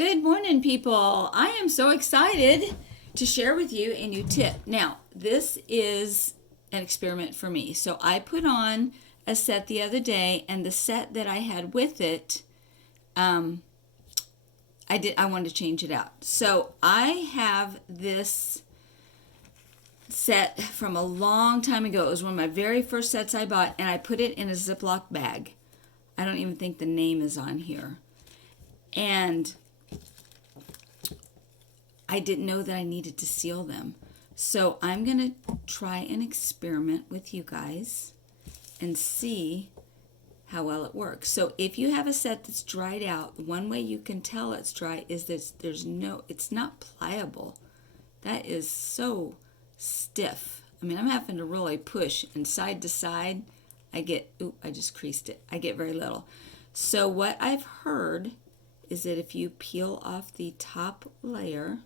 Good morning, people. I am so excited to share with you a new tip. Now, this is an experiment for me. So I put on a set the other day, and the set that I had with it, I wanted to change it out. So I have this set from a long time ago. It was one of my very first sets I bought, and I put it in a Ziploc bag. I don't even think the name is on here. And I didn't know that I needed to seal them. So I'm going to try an experiment with you guys and see how well it works. So if you have a set that's dried out, one way you can tell it's dry is that it's not pliable. That is so stiff. I mean, I'm having to really push, and side to side, I just creased it. I get very little. So what I've heard is that if you peel off the top layer,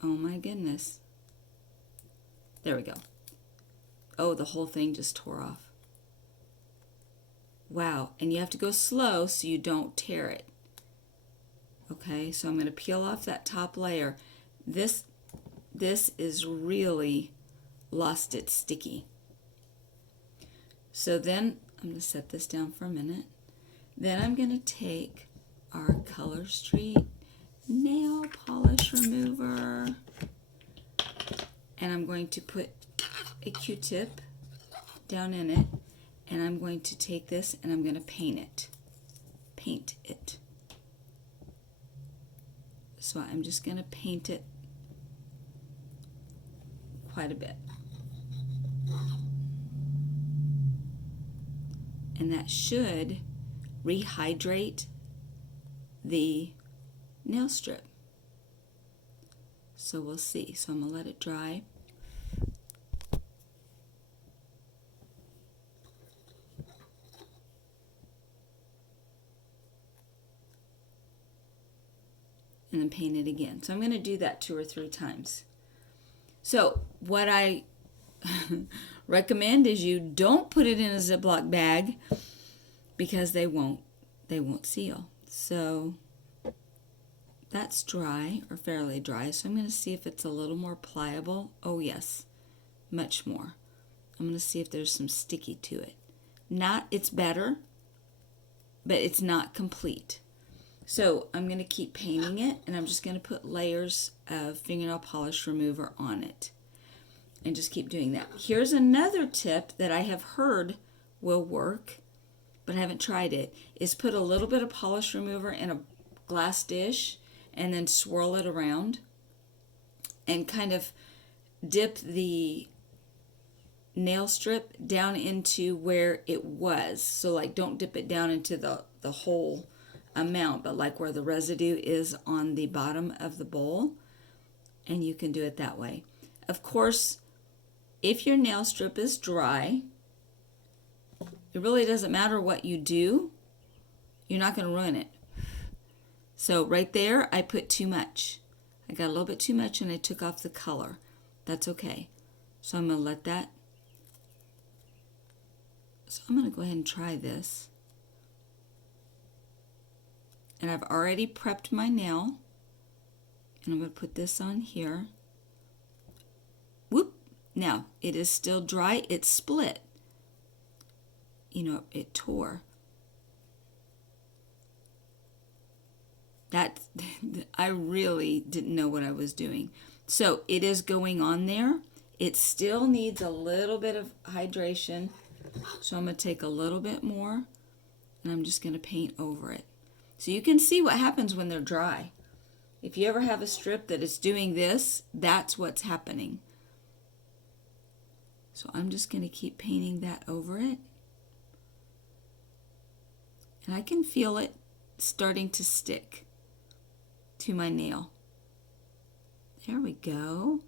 oh my goodness. There we go. Oh, the whole thing just tore off. Wow, and you have to go slow so you don't tear it. Okay, so I'm going to peel off that top layer. This is really lost its sticky. So then I'm going to set this down for a minute. Then I'm going to take our Color Street nail polish remover, and I'm going to put a Q-tip down in it, and I'm going to take this and I'm going to paint it. So I'm just going to paint it quite a bit. And that should rehydrate the nail strip. So we'll see. So I'm going to let it dry. And then paint it again. So I'm going to do that 2 or 3 times. So what I recommend is you don't put it in a Ziploc bag because they won't seal. So that's dry, or fairly dry. So I'm going to see if it's a little more pliable. Oh yes, much more. I'm going to see if there's some sticky to it. It's better, but it's not complete. So I'm going to keep painting it, and I'm just going to put layers of fingernail polish remover on it. And just keep doing that. Here's another tip that I have heard will work, but I haven't tried it, is put a little bit of polish remover in a glass dish and then swirl it around and kind of dip the nail strip down into where it was. So like, don't dip it down into the whole amount, but like where the residue is on the bottom of the bowl, and you can do it that way. Of course, if your nail strip is dry, it really doesn't matter what you do, you're not going to ruin it. So right there, I put too much. I got a little bit too much, and I took off the color. That's okay. So I'm going to let that. So I'm going to go ahead and try this. And I've already prepped my nail, and I'm going to put this on here. Whoop! Now, it is still dry. It's split. It tore. I really didn't know what I was doing. So it is going on there. It still needs a little bit of hydration. So I'm going to take a little bit more, and I'm just going to paint over it. So you can see what happens when they're dry. If you ever have a strip that is doing this, that's what's happening. So I'm just going to keep painting that over it. And I can feel it starting to stick to my nail. There we go.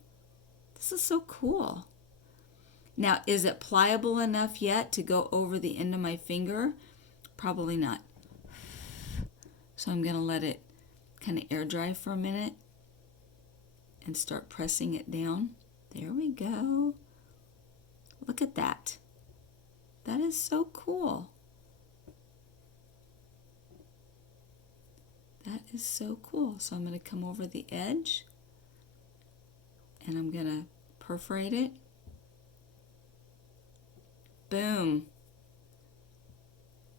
This is so cool. Now, is it pliable enough yet to go over the end of my finger? Probably not. So I'm going to let it kind of air dry for a minute and start pressing it down. There we go. Look at that. That is so cool. is so cool. So I'm going to come over the edge and I'm going to perforate it. Boom.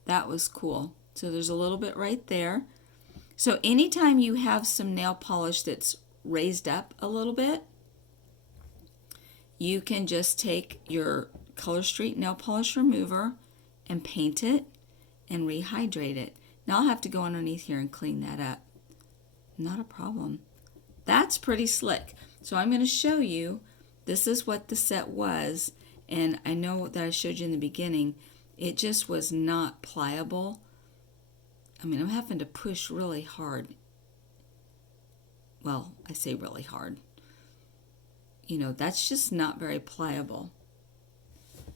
That was cool. So there's a little bit right there. So anytime you have some nail polish that's raised up a little bit, you can just take your Color Street nail polish remover and paint it and rehydrate it. Now I'll have to go underneath here and clean that up. Not a problem. That's pretty slick. So I'm going to show you, this is what the set was, and I know that I showed you in the beginning, it just was not pliable. I mean, I'm having to push really hard. Well, I say really hard. You know, that's just not very pliable.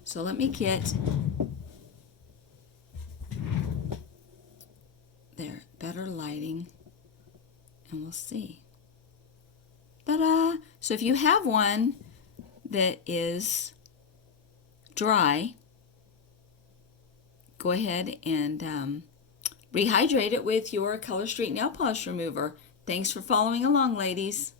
So let me get there, better lighting, and we'll see. Ta-da! So if you have one that is dry, go ahead and rehydrate it with your Color Street nail polish remover. Thanks for following along, ladies.